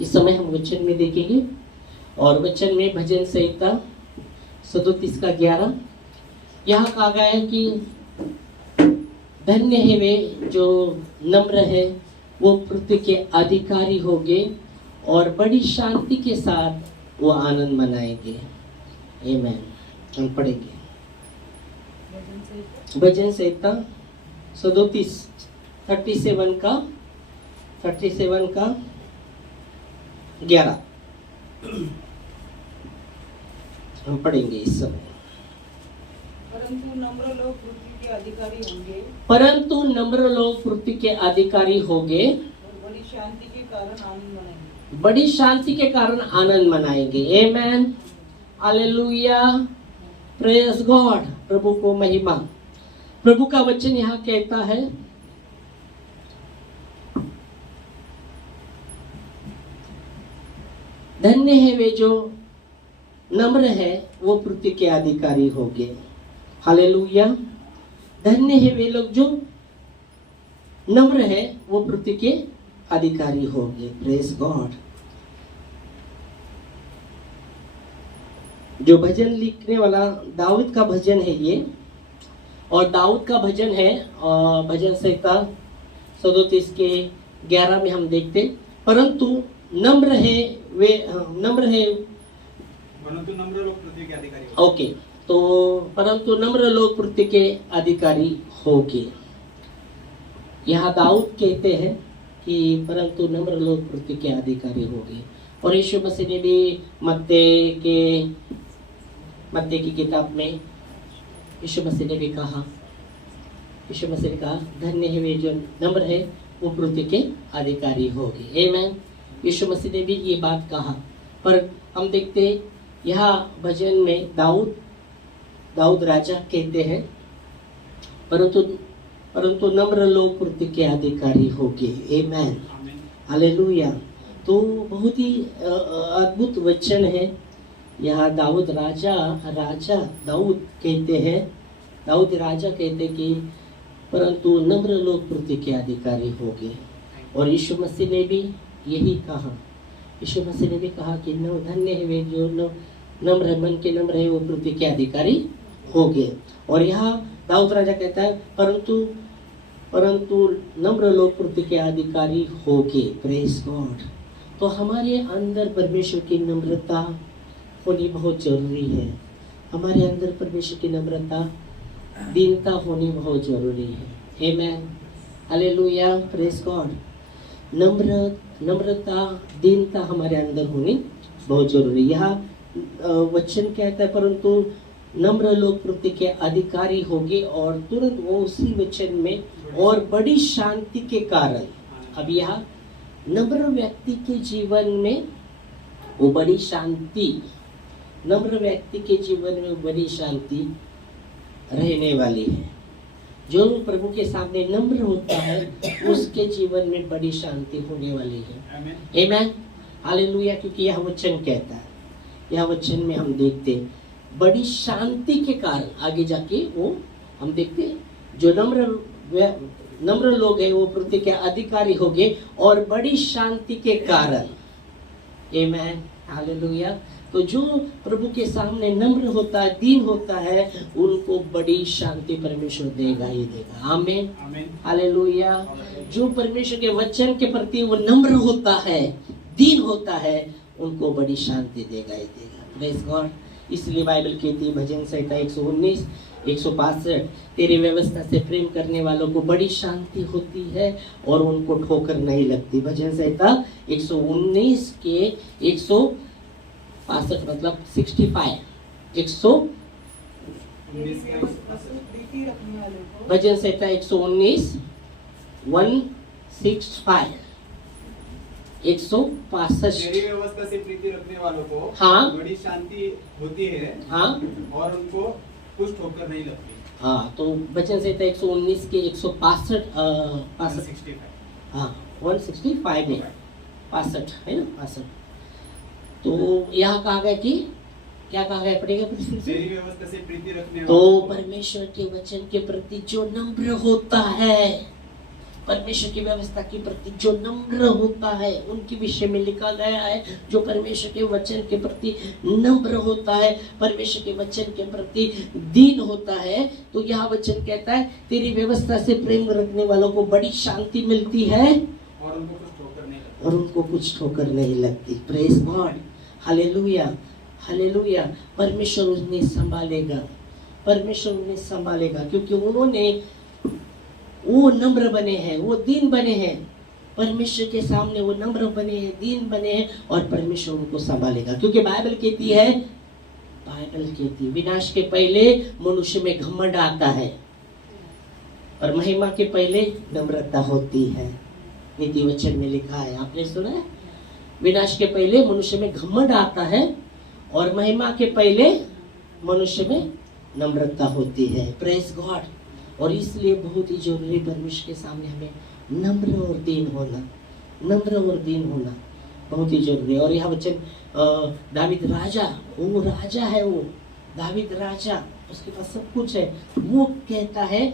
इस समय हम वचन में देखेंगे और वचन में भजन संहिता 37 का 11 यहाँ कहा गया है कि धन्य है वे जो नम्र है, वो पृथ्वी के अधिकारी होंगे और बड़ी शांति के साथ वो आनंद मनाएंगे। आमीन। हम पढ़ेंगे भजन संहिता 37 का 11 हम पढ़ेंगे इस समय। परंतु नम्र लोग पृथ्वी के अधिकारी होंगे, परंतु नम्र लोग पृथ्वी के अधिकारी होंगे और बड़ी शांति के कारण आनंद मनाएंगे। बड़ी शांति के कारण आनंद मनाएंगे। आमेन, हालेलुया, प्रेज गॉड। प्रभु को महिमा। प्रभु का वचन यहाँ कहता है, धन्य है वे जो नम्र है, वो पृथ्वी के अधिकारी होंगे। हालेलुया। धन्य है वे लोग जो नम्र है, वो पृथ्वी के अधिकारी होंगे। Praise God. जो भजन लिखने वाला दाऊद का भजन है ये, और दाऊद का भजन है भजन संहिता 37 के 11 में हम देखते, परंतु नम्र है वे नम्र है, परंतु नम्र लोग पृथ्वी के अधिकारी। ओके, तो परंतु नम्र लोग पृथ्वी के अधिकारी होंगे। यहाँ दाऊद कहते हैं कि परंतु नम्र लोग पृथ्वी के अधिकारी होंगे। और यीशु मसीह ने भी मत्ती की किताब में यीशु मसीह ने भी कहा, यीशु मसीह ने कहा धन्य है वे जो नम्र है, वो पृथ्वी के अधिकारी होंगे। आमीन। यीशु मसीह ने भी ये बात कहा। पर हम देखते यहाँ भजन में दाऊद राजा कहते हैं, परंतु नम्र लोग पृथ्वी के अधिकारी होंगे। आमीन, हालेलुया। तो बहुत ही अद्भुत वचन है। यहाँ दाऊद राजा कहते कि परंतु नम्र लोग पृथ्वी के अधिकारी होंगे। और यीशु मसीह ने भी यही कहा। यीशु मसीह ने भी कहा कि धन्य है वे जो नम्र मन के नम्र है, वो पृथ्वी के अधिकारी होंगे। और यहाँ दाऊद राजा कहता है परंतु नम्र लोग पृथ्वी के अधिकारी होंगे। Praise God. तो हमारे अंदर परमेश्वर की नम्रता होनी बहुत जरूरी है। हमारे अंदर परमेश्वर की नम्रता, दीनता होनी बहुत जरूरी है। आमीन, हालेलुया, प्रेज गॉड। नम्रता, दीनता हमारे अंदर होनी बहुत जरूरी है। यहाँ वचन कहता है परंतु नम्र लोग पृथ्वी के अधिकारी होंगे, और तुरंत वो उसी वचन में और बड़ी शांति के कारण, अब यहाँ नम्र व्यक्ति के जीवन में वो बड़ी शांति, नम्र व्यक्ति के जीवन में बड़ी शांति रहने वाली है। जो प्रभु के सामने नम्र होता है, उसके जीवन में बड़ी शांति होने वाली है। आमीन, हालेलुया। क्योंकि यह वचन कहता है, यह वचन में हम देखते बड़ी शांति के कारण, आगे जाके वो हम देखते जो नम्र लोग हैं, वो पृथ्वी के अधिकारी होंगे और बड़ी शांति के कारण। आमीन, हालेलुया। तो जो प्रभु के सामने नम्र होता है, दीन होता है, उनको बड़ी शांति परमेश्वर देगा ही देगा। आमीन, हालेलुया। जो परमेश्वर के वचन के प्रति वो नम्र होता है, दीन होता है, उनको बड़ी शांति देगा ही देगा। Praise God. इसलिए बाइबल कहती है भजन संहिता 119 165, तेरी व्यवस्था से प्रेम करने वालों को बड़ी शांति होती है और उनको ठोकर नहीं लगती। भजन संहिता 119 के 165 मतलब 65 भजन संहिता 119 165 165। मेरी व्यवस्था से प्रीति रखने वालों को हाँ बड़ी शांति होती है, हाँ, और उनको कुछ ठोकर नहीं लगती। हाँ, तो भजन संहिता 119 के 165 हाँ 165 में 65 है ना, 65। तो यहाँ कहा गया कि क्या कहा गया, पढ़ेगा मेरी व्यवस्था से प्रीति रखने तो परमेश्वर के वचन के प्रति जो नम्र होता है, परमेश्वर की व्यवस्था के प्रति जो नम्र होता है, उनके विषय में लिखा गया है, जो परमेश्वर के वचन के प्रति नम्र होता है, परमेश्वर के वचन के प्रति दीन होता है, तो यह वचन कहता है तेरी व्यवस्था से प्रेम रखने वालों को बड़ी शांति मिलती है और उनको कुछ ठोकर नहीं लगती। Praise God, hallelujah, hallelujah. परमेश्वर उन्हें संभालेगा, परमेश्वर उन्हें संभालेगा, क्योंकि उन्होंने वो नम्र बने हैं, वो दीन बने हैं, परमेश्वर के सामने वो नम्र बने हैं, दीन बने हैं, और परमेश्वर उनको संभालेगा। क्योंकि बाइबल कहती है, बाइबल कहती है विनाश के पहले मनुष्य में घमंड आता है और महिमा के पहले नम्रता होती है। नीति वचन में लिखा है, आपने सुना है? विनाश के पहले मनुष्य में घमंड आता है और महिमा के पहले मनुष्य में नम्रता होती है। Praise God. और इसलिए बहुत ही जरूरी परमेश्वर के सामने हमें नम्र और दीन होना, नम्र और दीन होना बहुत ही जरूरी है। और यह वचन दावीद राजा, वो राजा है, वो दावीद राजा, उसके पास सब कुछ है, वो कहता है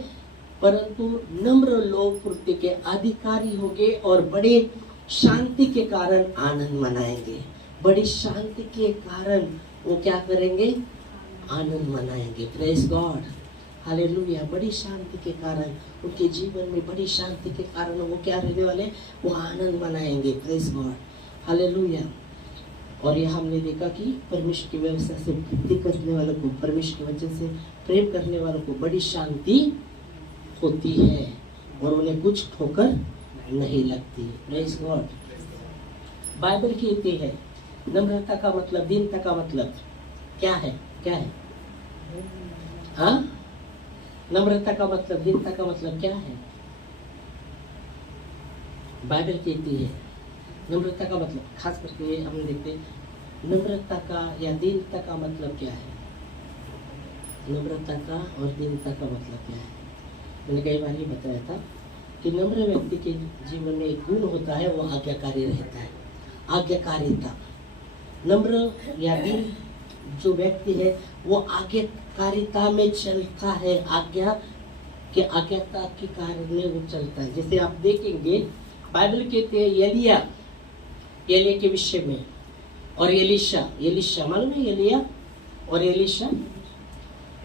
परंतु नम्र लोग पृथ्वी के अधिकारी होंगे और बड़े शांति के कारण आनंद मनाएंगे। बड़ी शांति के कारण वो क्या करेंगे? आनंद मनाएंगे। Praise God, hallelujah. बड़ी शांति के कारण, उनके जीवन में बड़ी शांति के कारण वो क्या रहने वाले? वो आनंद मनाएंगे। Praise God, hallelujah. और यह हमने देखा कि परमेश्वर की व्यवस्था से प्रीति करने वालों को, परमेश्वर के वचन से प्रेम करने वालों को बड़ी शांति होती है और उन्हें कुछ ठोकर नहीं लगती। Praise God. बाइबल कहती है नम्रता का मतलब, दीनता का मतलब क्या है? क्या है? हाँ, नम्रता का मतलब, दीनता का मतलब क्या है? बाइबल कहती है नम्रता का मतलब, खास करके हम देखते हैं नम्रता का या दीनता का मतलब क्या है। नम्रता का और दीनता का मतलब क्या है? मैंने कई बार ये बताया था कि नम्र व्यक्ति के जीवन में एक गुण होता है, वो आज्ञाकारी रहता है। आज्ञाकारिता, नम्र या दीन जो व्यक्ति है वो आज्ञाकारिता में चलता है, आज्ञाता के कारण में वो चलता है। जैसे आप देखेंगे बाइबल कहते हैं एलिया के विषय में और एलिशा मालूम है? एलिया और एलिशा,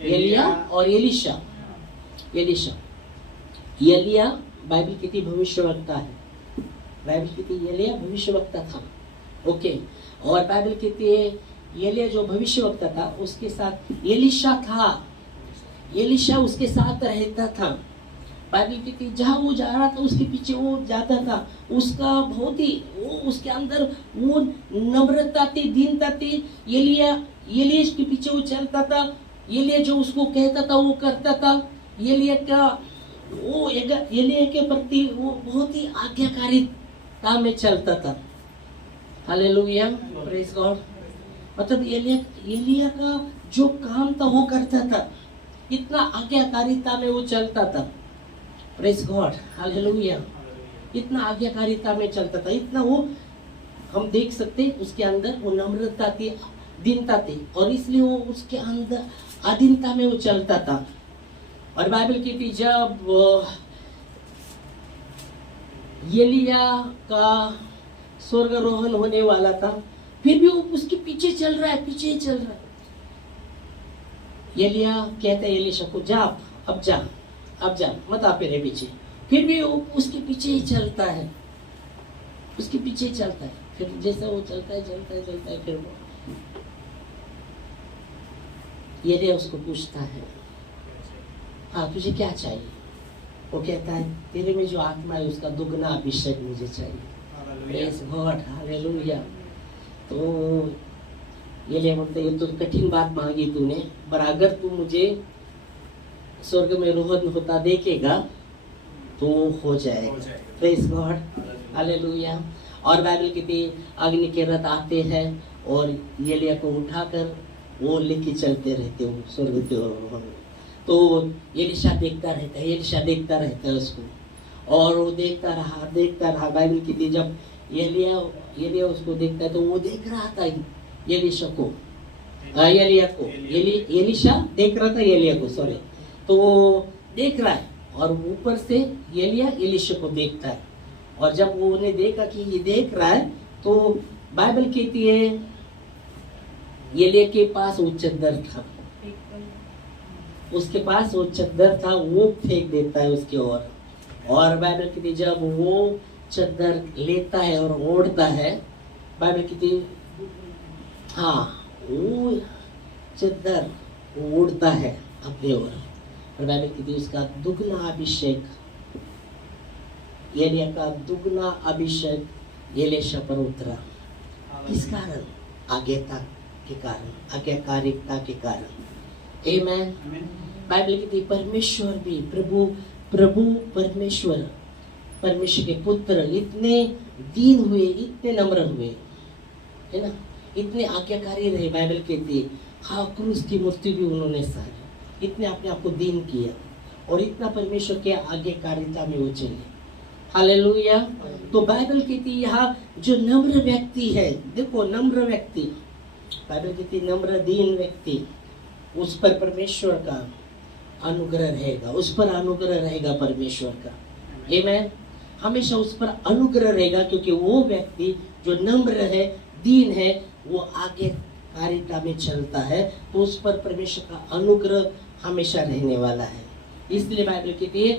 एलिया और एलिशा। एलिया बाइबल कहती भविष्यवक्ता है, बाइबल कहती एलिया भविष्यवक्ता था। ओके, और बाइबल कहती है एलिया जो भविष्यवक्ता था उसके साथ एलिशा था, एलिशा उसके साथ रहता था। बाइबल कहती जहाँ वो जा रहा था उसके पीछे वो जाता था। उसका बहुत ही वो उसके अंदर वो नम्रता थी, दीनता थी। एलिया के पीछे वो चलता था, एलिया जो उसको कहता था वो करता था। एलिया के प्रति वो बहुत ही आज्ञाकारिता में चलता था। Hallelujah, praise God. मतलब एलिया का जो काम था वो करता था, इतना आज्ञाकारिता में वो चलता था। Praise God, hallelujah. इतना आज्ञाकारिता में चलता था, इतना वो हम देख सकते उसके अंदर वो नम्रता थी, दीनता थी, और इसलिए वो उसके अंदर अधीनता में वो चलता था। और बाइबल की जब एलिया का स्वर्गारोहण होने वाला था, फिर भी वो उसके पीछे चल रहा है, पीछे ही चल रहा है। एलिया कहते हैं एलिशा को, जा अब जा मत आ मेरे पीछे। फिर भी वो उसके पीछे ही चलता है, उसके पीछे ही चलता है। फिर जैसे वो चलता है फिर वो एलिया उसको पूछता है, हाँ तुझे क्या चाहिए? वो कहता है तेरे में जो आत्मा है उसका दुगना अभिषेक मुझे चाहिए। Praise God, hallelujah. तो एलिया बोलते ये तो कठिन बात मांगी तूने, पर अगर तू मुझे स्वर्ग में रोहन होता देखेगा तो हो जाएगा। Praise God, hallelujah. और बाइबल कहती अग्नि के रथ आते हैं और एलिया को उठाकर वो लेके चलते रहते हो स्वर्ग के ओर। तो एलिशा देखता रहता है उसको, और वो देखता रहा। बाइबल कहती जब एलिया उसको देखता है तो वो देख रहा था एलिशा को, एलिशा देख रहा था एलिया को, सॉरी। तो वो देख रहा है और ऊपर से एलिया एलीशा को देखता है, और जब वो उन्हें देखा कि ये देख रहा है, तो बाइबल कहती है एलिया के पास वो चद्दर था, उसके पास वो चद्दर था, वो फेंक देता है उसकी ओर। और बाइबल कहती जब वो चद्दर लेता है और ओढ़ता है, बाइबल कहती हाँ वो चद्दर ओढ़ता है अपने ओर, और बाइबल कहती उसका दुगना अभिषेक, एलिया का दुगना अभिषेक एलीशा पर उतरा। किस कारण? आज्ञा के कारण, आज्ञाकारिता के कारण। आमेन। बाइबल कहती परमेश्वर भी, प्रभु परमेश्वर के पुत्र इतने दीन हुए, इतने नम्र हुए, है ना, इतने आज्ञाकारी रहे। बाइबल कहती है हाँ, क्रूस की मूर्ति भी उन्होंने सही, इतने अपने आप को दीन किया, और इतना परमेश्वर के आज्ञाकारिता में वो चले। हालेलुया। तो बाइबल कहती यहाँ जो नम्र व्यक्ति है, देखो नम्र व्यक्ति, बाइबल कहती नम्र दीन व्यक्ति, उस पर परमेश्वर का अनुग्रह रहेगा, उस पर अनुग्रह रहेगा परमेश्वर का। आमेन। हमेशा उस पर अनुग्रह रहेगा, क्योंकि वो व्यक्ति जो नम्र है, दीन है, वो आज्ञाकारिता में चलता है, तो उस पर परमेश्वर का अनुग्रह हमेशा रहने वाला है। इसलिए बाइबल कहती है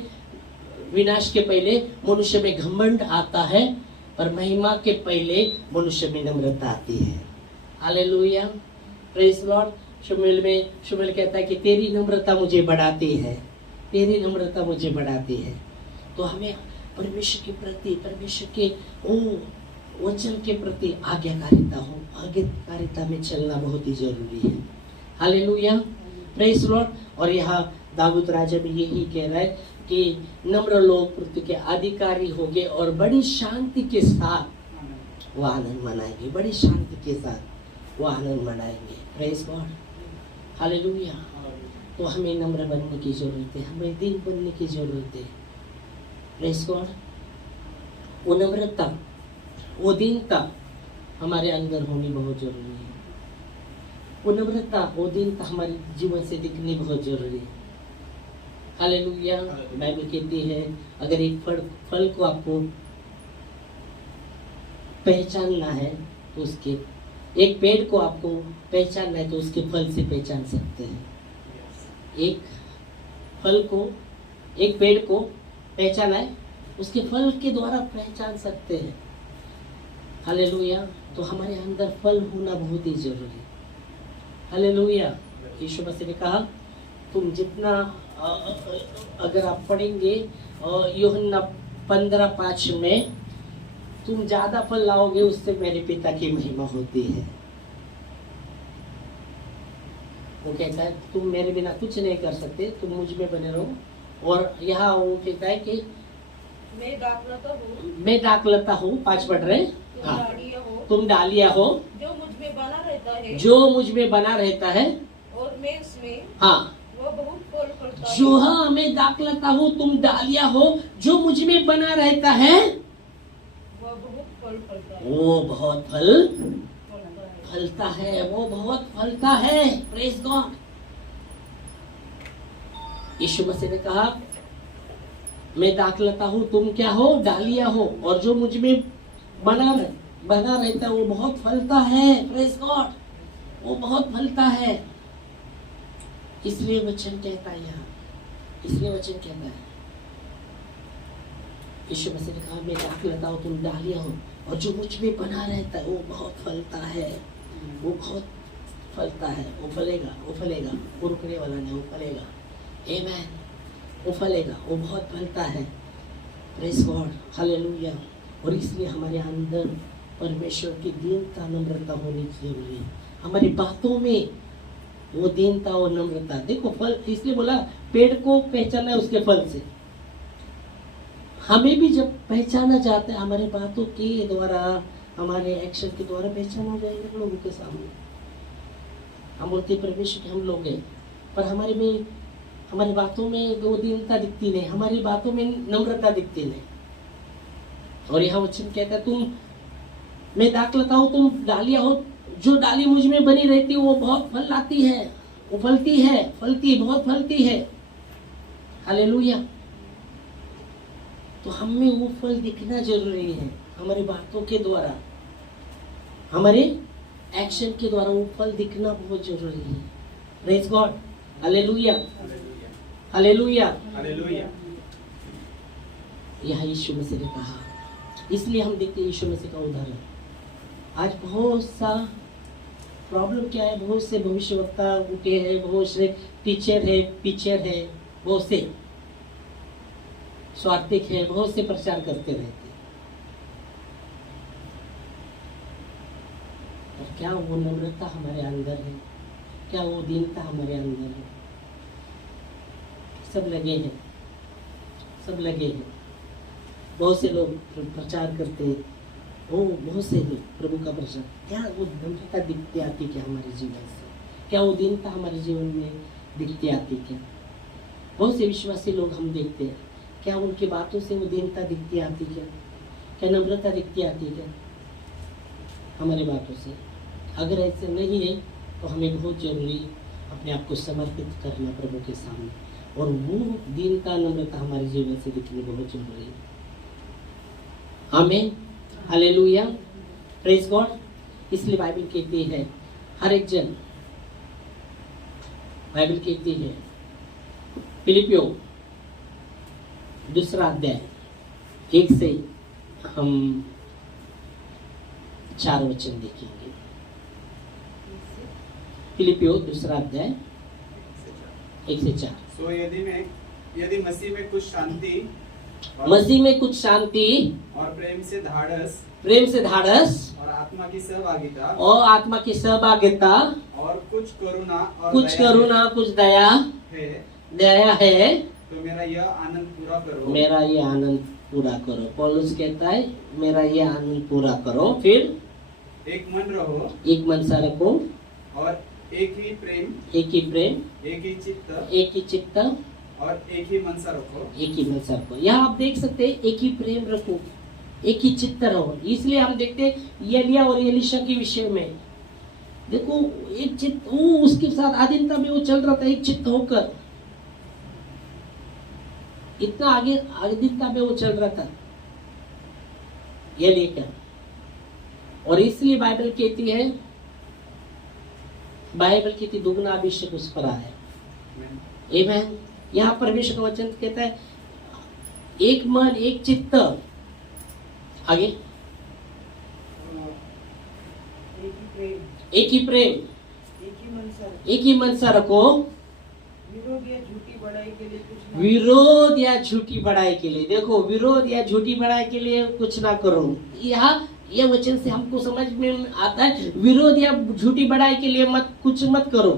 विनाश के पहले मनुष्य में घमंड आता है, पर महिमा के पहले मनुष्य में नम्रता आती है। Hallelujah, praise Lord. शमूएल कहता है कि तेरी नम्रता मुझे बढ़ाती है, तेरी नम्रता मुझे बढ़ाती है। तो हमें परमेश्वर के प्रति, परमेश्वर के वचन के प्रति आज्ञाकारिता में चलना बहुत ही जरूरी है। Hallelujah, praise Lord. और यहाँ दाऊद राजा भी यही कह रहा है कि नम्र लोग पृथ्वी के अधिकारी होंगे और बड़ी शांति के साथ वो आनंद मनाएंगे, बड़ी शांति के साथ वो आनंद मनाएंगे। Praise God, hallelujah. तो हमें नम्र बनने की जरूरत है, हमें दीन बनने की जरूरत है। Praise God. वो नम्रता, वो दीनता हमारे अंदर होनी बहुत जरूरी है। वो नम्रता, वो दीनता हमारे जीवन से दिखनी बहुत जरूरी है। हालेलुया। बाइबल कहती है अगर एक फल को आपको पहचानना है, तो उसके, एक पेड़ को आपको पहचानना है तो उसके फल से पहचान सकते हैं। एक फल को, एक पेड़ को पहचाना है, उसके फल के द्वारा पहचान सकते हैं। हालेलुया। तो हमारे अंदर फल होना बहुत ही जरूरी है। हालेलुया। यीशु मसीह ने कहा तुम जितना, अगर आप पढ़ेंगे यूहन्ना 15:5 में, तुम ज्यादा फल लाओगे उससे मेरे पिता की महिमा होती है। वो कहता है तुम मेरे बिना कुछ नहीं कर सकते, तुम मुझ में बने रहो। और यहाँ वो कहता है कि मैं दाखलता हूँ, 5 पढ़ रहे, हाँ, तुम डालिया हो जो मुझ में बना रहता है, जो मुझ में बना रहता है, और मैं उसमें, हाँ, वो बहुत फल फलता है। जो, हाँ, मैं दाखलता हूँ, तुम डालिया हो, जो मुझ में बना रहता है वो बहुत फल फलता है, वो बहुत फल फलता है, वो बहुत फलता है। Praise God. यीशु मसीह ने कहा मैं दाखलता हूँ, तुम क्या हो, डालिया हो, और जो मुझ में बना रहता है वो बहुत फलता है। प्रेज गॉड, वो बहुत फलता है। इसलिए वचन कहता है यहाँ, इसलिए वचन कहता है, यीशु मसीह ने कहा मैं दाखलता हूँ, तुम डालिया हो, और जो मुझ में बना रहता है वो बहुत फलता है, वो बहुत फलता है, वो फलेगा, वो फलेगा, वो रुकने वाला नहीं, वो फलेगा। आमेन। वो फलेगा, वो बहुत फलता है। Praise God, hallelujah. और इसलिए हमारे अंदर परमेश्वर की दीनता, नम्रता होनी जरूरी है। हमारी बातों में वो दीनता और नम्रता, देखो फल, इसलिए बोला पेड़ को पहचाना है उसके फल से। हमें भी जब पहचाना जाता है, हमारे बातों के द्वारा, हमारे एक्शन के द्वारा पहचान हो जाएगा लोगों के सामने। हम बोलते परमेश्वर के हम लोग हैं, पर हमारे में, हमारी बातों में वो दीनता दिखती नहीं, हमारी बातों में नम्रता दिखती नहीं। और यहाँ वचन कहता है तुम, मैं दाखलता हूँ, तुम डालिया हो, जो डाली मुझ में बनी रहती है वो बहुत फल लाती है, वो फलती है, बहुत फलती है। हालेलुया। तो हमें वो फल दिखना जरूरी है, हमारी बातों के द्वारा, हमारे एक्शन के द्वारा वो फल दिखना बहुत जरूरी है। Praise God, hallelujah, hallelujah, hallelujah. Hallelujah. यह यीशु मसीह ने कहा। इसलिए हम देखते हैं यीशु मसीह का उदाहरण। आज बहुत सा प्रॉब्लम क्या है, बहुत से भविष्यवक्ता उठे हैं, बहुत से टीचर है, बहुत से स्वार्थिक है, बहुत से प्रचार करते रहते हैं। और क्या वो नम्रता हमारे अंदर है? क्या वो दीनता हमारे अंदर है? सब लगे हैं, सब लगे हैं। बहुत से लोग प्रचार करते हैं, वो बहुत से लोग प्रभु का प्रचार, क्या वो नम्रता दिखती आती क्या हमारे जीवन से? क्या वो दीनता हमारे जीवन में दिखती आती क्या? बहुत से विश्वासी लोग हम देखते हैं, क्या उनकी बातों से वो दीनता दिखती आती क्या? क्या नम्रता दिखती आती क्या हमारी बातों से? अगर ऐसे नहीं है तो हमें बहुत जरूरी अपने आप को समर्पित करना प्रभु के सामने, और वो दीनता नम्रता हमारे जीवन से दिखनी बहुत जरूरी है। आमीन, हालेलुया, प्रेज गॉड। इसलिए बाइबल कहती है हर एक जन, बाइबल कहती है फिलिपियो 2 अध्याय 1 से हम 4 वचन देखेंगे। फिलिपियो 2 अध्याय 1 से 4। सो यदि मसीह में कुछ शांति मसीह में कुछ शांति और प्रेम से धाड़स और आत्मा की सहभागिता और कुछ करुणा और कुछ दया है, तो मेरा यह आनंद पूरा करो। पौलुस कहता है मेरा यह आनंद पूरा करो। फिर एक मन सा रखो और एक ही प्रेम, एक ही चित्त और एक ही मन सा रखो। यहाँ आप देख सकते हैं, एक ही प्रेम रखो, एक ही चित्त रहो। इसलिए हम देखते हैं एलिया और एलिशा के विषय में, देखो एक चित्त, वो उसके साथ आधीनता में वो चल रहा था, एक चित्त होकर इतना आगे आधीनता में वो चल रहा था ये लेकर। और इसलिए बाइबल कहती दुगना अभिषेक उस पर आया। आमीन। यहाँ परमेश्वर का वचन कहता है एक मन एक चित्त, आगे एक ही प्रेम, एक ही मन सा रखो। विरोध या झूठी बड़ाई के लिए देखो, विरोध या झूठी बड़ाई के लिए कुछ ना करो। यहाँ यह वचन से हमको समझ में आता है, विरोध या झूठी बड़ाई के लिए कुछ मत करो।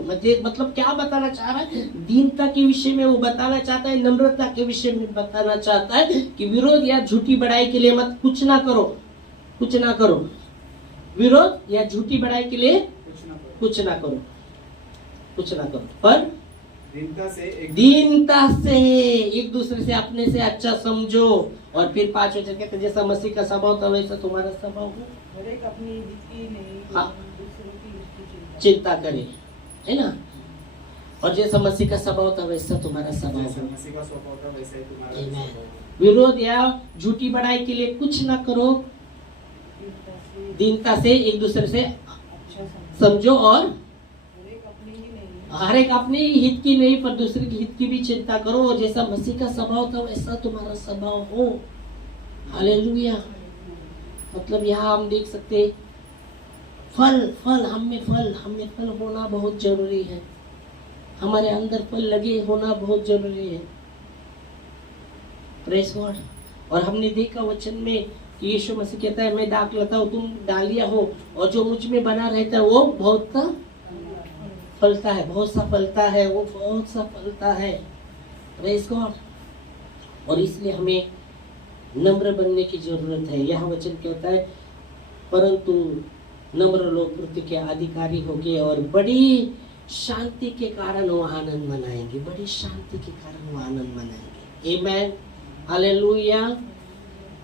मतलब क्या बताना चाह रहा है? दीनता के विषय में वो बताना चाहता है, नम्रता के विषय में बताना चाहता है कि विरोध या झूठी बड़ाई के लिए कुछ ना करो। विरोध या झूठी बड़ाई के लिए कुछ ना करो, पर दीनता से एक दूसरे से अपने से अच्छा समझो। और फिर 5 वचन कहते हैं जैसा मसीह का स्वभाव था वैसा तुम्हारा स्वभाव हो। हर एक अपनी हित की नहीं, हाँ, दूसरों की हित की चिंता करे, है ना। और जैसा मसीह का स्वभाव था वैसा तुम्हारा स्वभाव हो। विरोध या झूठी बड़ाई के लिए कुछ ना करो, दीनता से एक दूसरे से अच्छा समझो, और हर एक अपनी ही नहीं, हर एक अपने हित की नहीं पर दूसरे के हित की भी चिंता करो। और जैसा मसीह का स्वभाव था वैसा तुम्हारा स्वभाव हो। हालेलुया। मतलब यहाँ हम देख सकते फल हमें फल होना बहुत जरूरी है। हमारे अंदर फल लगे होना बहुत जरूरी है। Praise God. और हमने देखा वचन में कि यीशु मसीह कहता है मैं दाखलता हूँ, तुम डालियां हो, और जो मुझ में बना रहता है वो बहुत फलता है, बहुत सा फलता है। Praise God. और इसलिए हमें नम्र बनने की जरूरत है। यह वचन कहता है परंतु नम्र लोग पृथ्वी के अधिकारी होंगे और बड़ी शांति के कारण वो आनंद मनाएंगे। बड़ी शांति के कारण वो आनंद मनाएंगे। आमीन, हालेलुया।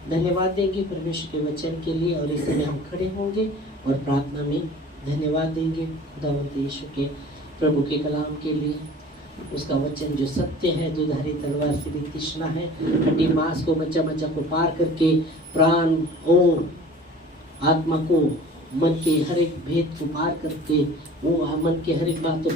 धन्यवाद देंगे परमेश्वर के वचन के लिए, और इसमें हम खड़े होंगे और प्रार्थना में धन्यवाद देंगे खुदावंत यीशु के प्रभु के कलाम के लिए। उसका वचन जो सत्य है, दुधारी तलवार से भी तीक्ष्ण है, हड्डी मांस को, मज्जा को पार करके प्राण और आत्मा को, मन के हर एक भेद को पार करके वो मन के हर एक बातों को